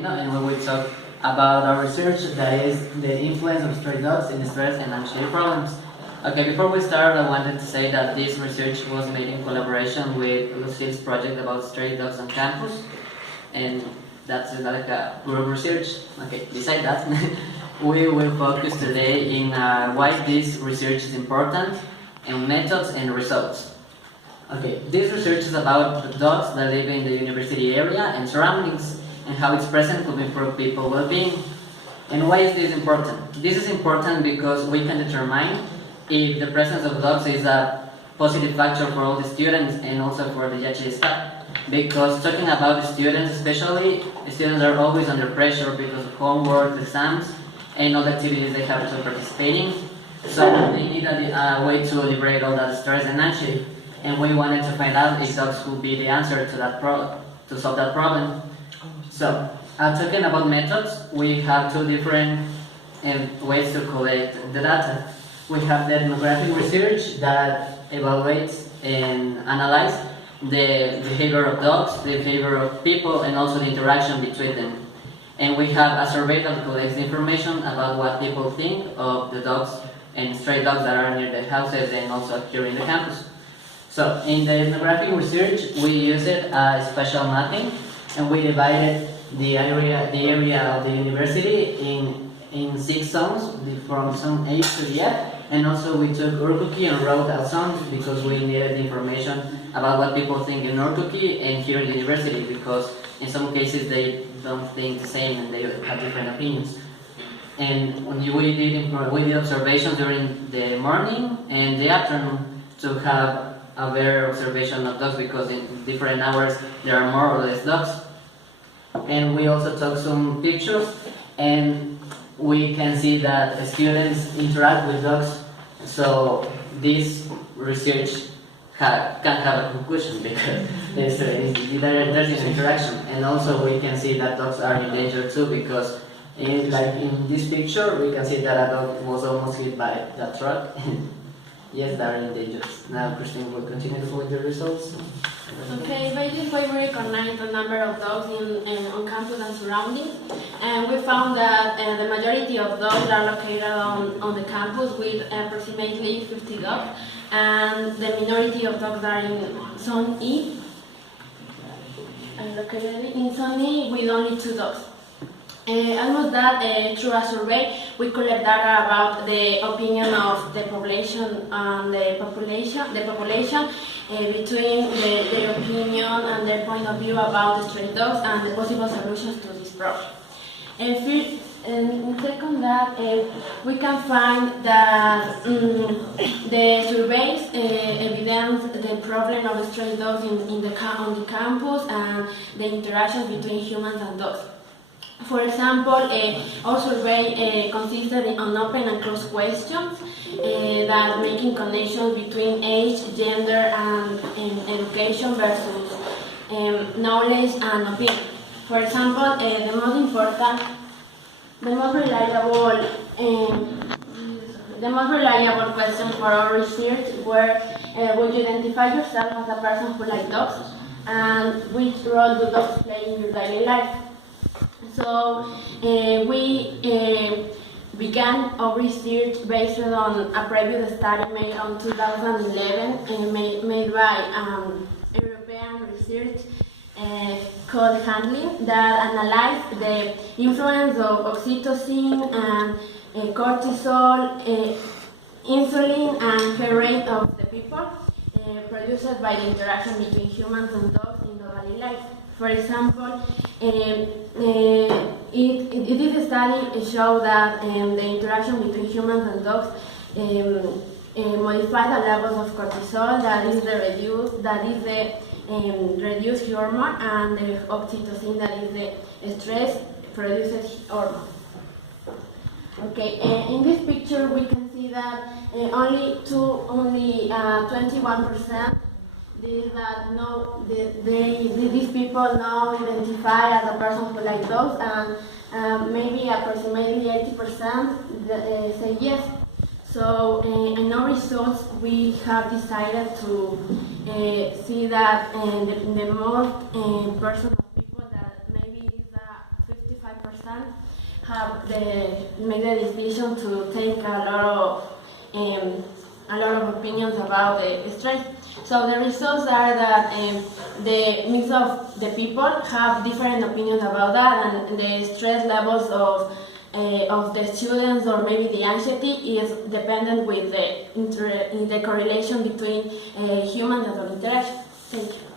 Zambonino, and we will talk about our research that is the influence of stray dogs in stress and anxiety problems. Okay, before we start, I wanted to say that this research was made in collaboration with Lucille's project about stray dogs on campus, and that's like a group research. Okay, besides that, we will focus today in why this research is important, and methods and results. Okay, this research is about the dogs that live in the university area and surroundings, and how its presence could improve people's well-being. And why is this important? This is important because we can determine if the presence of dogs is a positive factor for all the students and also for the YHA staff. Because talking about the students especially, the students are always under pressure because of homework, exams, and all the activities they have to participate in. So they need a way to liberate all that stress and anxiety. And we wanted to find out if dogs could be the answer to that problem, to solve that problem. So, talking about methods, we have two different ways to collect the data. We have the ethnographic research that evaluates and analyzes the behavior of dogs, the behavior of people, and also the interaction between them. And we have a survey that collects information about what people think of the dogs and stray dogs that are near the houses and also here in the campus. So, in the ethnographic research, we used a spatial mapping, and we divided the area of the university in 6 zones, from zone A to the F, and also we took Urkuki and wrote out zones because we needed information about what people think in Urkuki and here in the university, because in some cases they don't think the same and they have different opinions. And we did observations during the morning and the afternoon to have a better observation of dogs, because in different hours there are more or less dogs. And we also took some pictures, and we can see that students interact with dogs. So this research can have a conclusion because there's this interaction. And also we can see that dogs are in danger too, because like in this picture we can see that a dog was almost hit by that truck. Yes, they are in danger. Now Christine will continue with the results. Okay, by this way we recognize the number of dogs on campus and surroundings, and we found that the majority of dogs are located on the campus with approximately 50 dogs, and the minority of dogs are in Zone E, located in Zone E with only 2 dogs. Almost that, through a survey, we collect data about the opinion of the population and the population between their opinion and their point of view about the stray dogs and the possible solutions to this problem. And second, that we can find that the surveys evidence the problem of stray dogs on the campus and the interactions between humans and dogs. For example, our survey consisted on open and closed questions that making connections between age, gender, and education versus knowledge and opinion. For example, the most reliable question for our research were: would you identify yourself as a person who likes dogs, and which role do dogs play in your daily life? So we began our research based on a previous study made in 2011 made by European research called Handling, that analyzed the influence of oxytocin and cortisol, insulin, and hair rate of the people produced by the interaction between humans and dogs in daily life. For example, this study showed that the interaction between humans and dogs modify the levels of cortisol, that is the reduced hormone, and the oxytocin, that is the stress produces hormone. Okay, in this picture we can see that only 21% these people now identify as a person who likes dogs, and maybe approximately 80% say yes. So in our results, we have decided to see that the more percent of people that maybe is a 75% have made the decision to take a lot of opinions about the stress. So the results are that the mix of the people have different opinions about that, and the stress levels of the students, or maybe the anxiety, is dependent with the correlation between humans and interaction. Thank you.